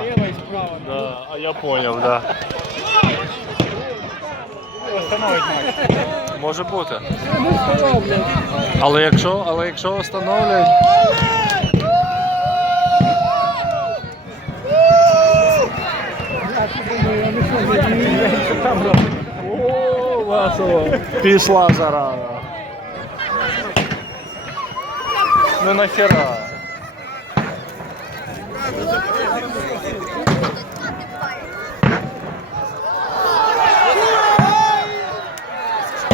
Слева і справа. Да, а я поняв, да. Остановить матч. Може бути. Ну блядь. Але якщо, але якщо встановлюють. Що там робить? О, Васово. Пішла зараза. Ну нахера.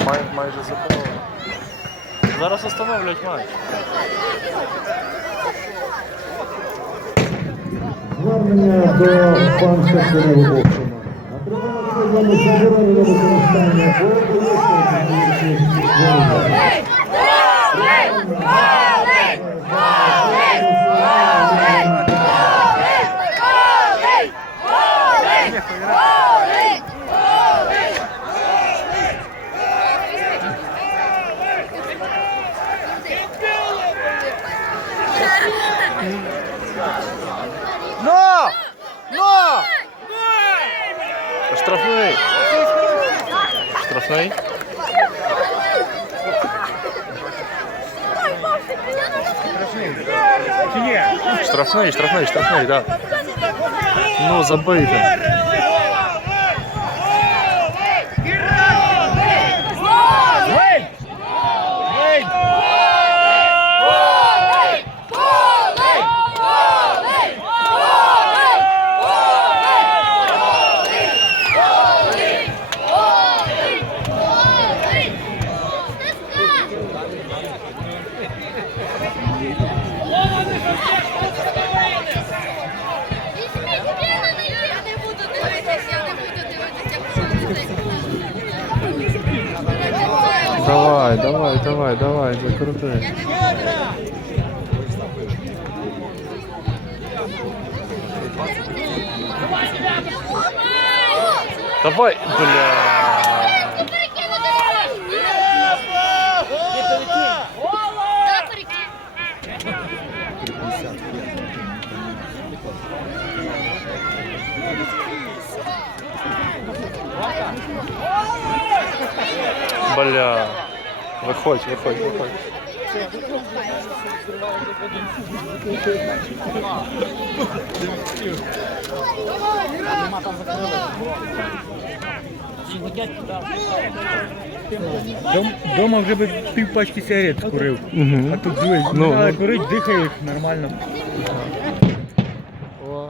Май, майже забули. Зараз остановлять матч. Звернення до панства Синевого. Отримано заборони на використання Но! Но! Ні? Штрафний, штрафний, штрафний, так. Да. Ну, забийте. Давай, давай, давай, давай, закрути. Давай, бля. Бля. Виходь, виходь, виходь. Дом, дома вже би пів пачки сигарет скурив. Угу. А тут дивись, Ну, ну, ну. курить, дихає їх нормально. О.